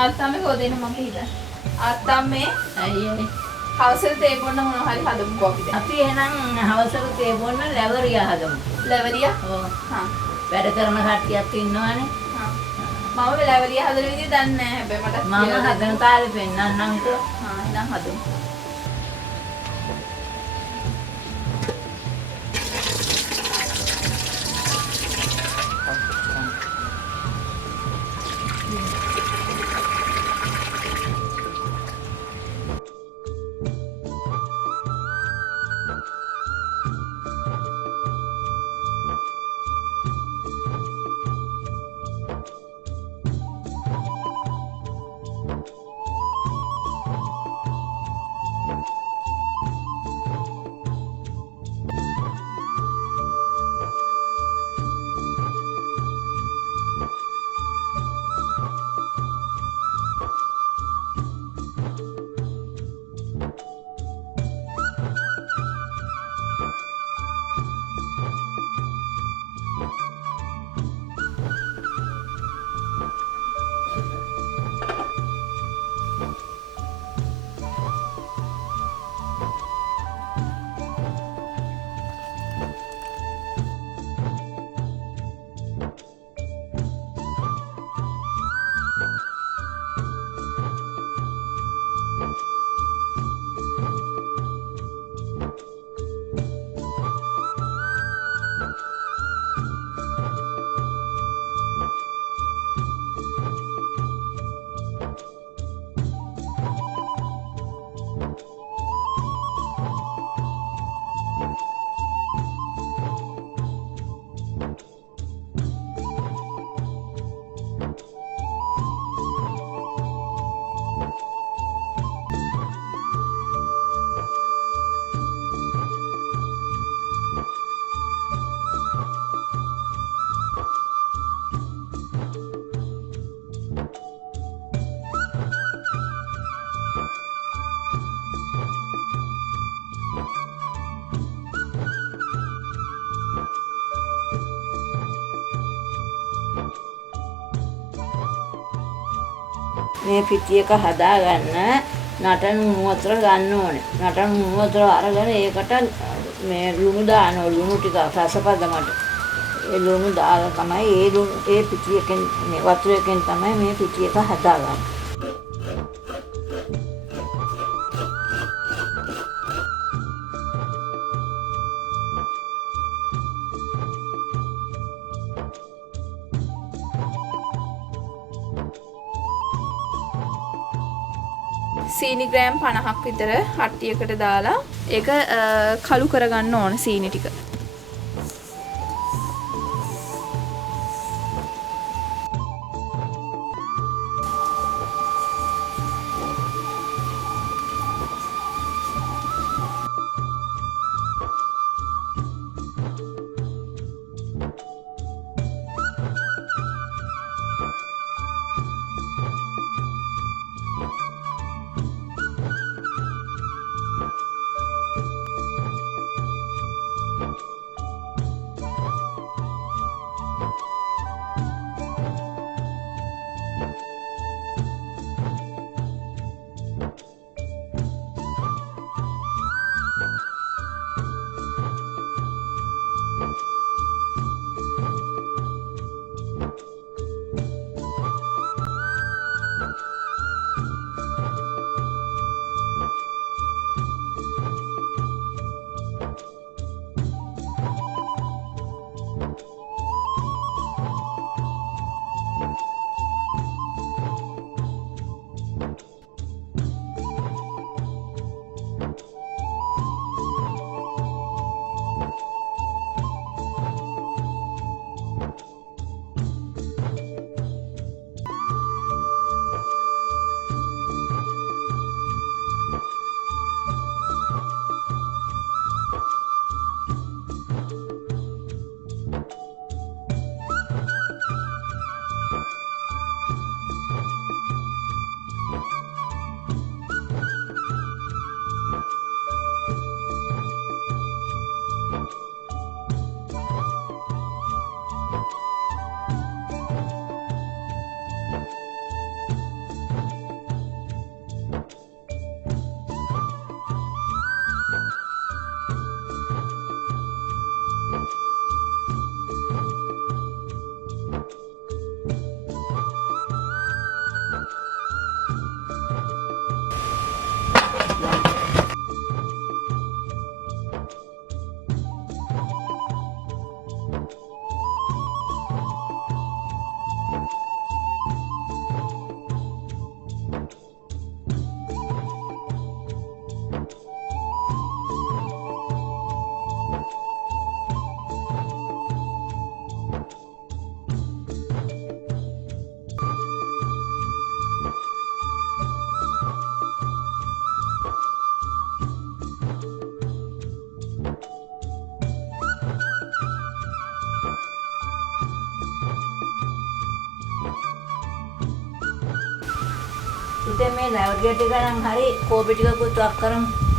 ආත්තම්මේ හොදෙන්න මම හිතා. ආත්තම්මේ අයියේ හවසට තේ බොන්න මොනවා හරි හදමුකෝ අපිට. අපි එහෙනම් හවසට තේ බොන්න ලැවරියා හදමු. ලැවරියා? ඔව්. හා. වැඩ කරන කට්ටියක් ඉන්නවනේ. හා. මම ලැවරියා හදන විදිය දන්නේ නැහැ. හැබැයි මට මම හදන තාලේ පෙන්නන්නම්කෝ. හා එහෙනම් හදමු. මේ පිටියක හදාගන්න නටන උණු වතුර ගන්න ඕනේ. නටන උණු වතුර අරගෙන ඒකට මේ ලුණු දානවා. ලුණු ටික රසපදමට. ඒ ලුණු දාලා තමයි ඒ පිටියකින් මේ වතුරකින් තමයි මේ පිටියක හදාගන්නේ. සීනි ග්‍රෑම් 50ක් විතර හට්ටියකට දාලා ඒක කළු කරගන්න ඕන සීනි ටික. ඉතින් මේ ලැවරියා ටික නම් හරි කෝපි ටිකකුත් වක් කරමු.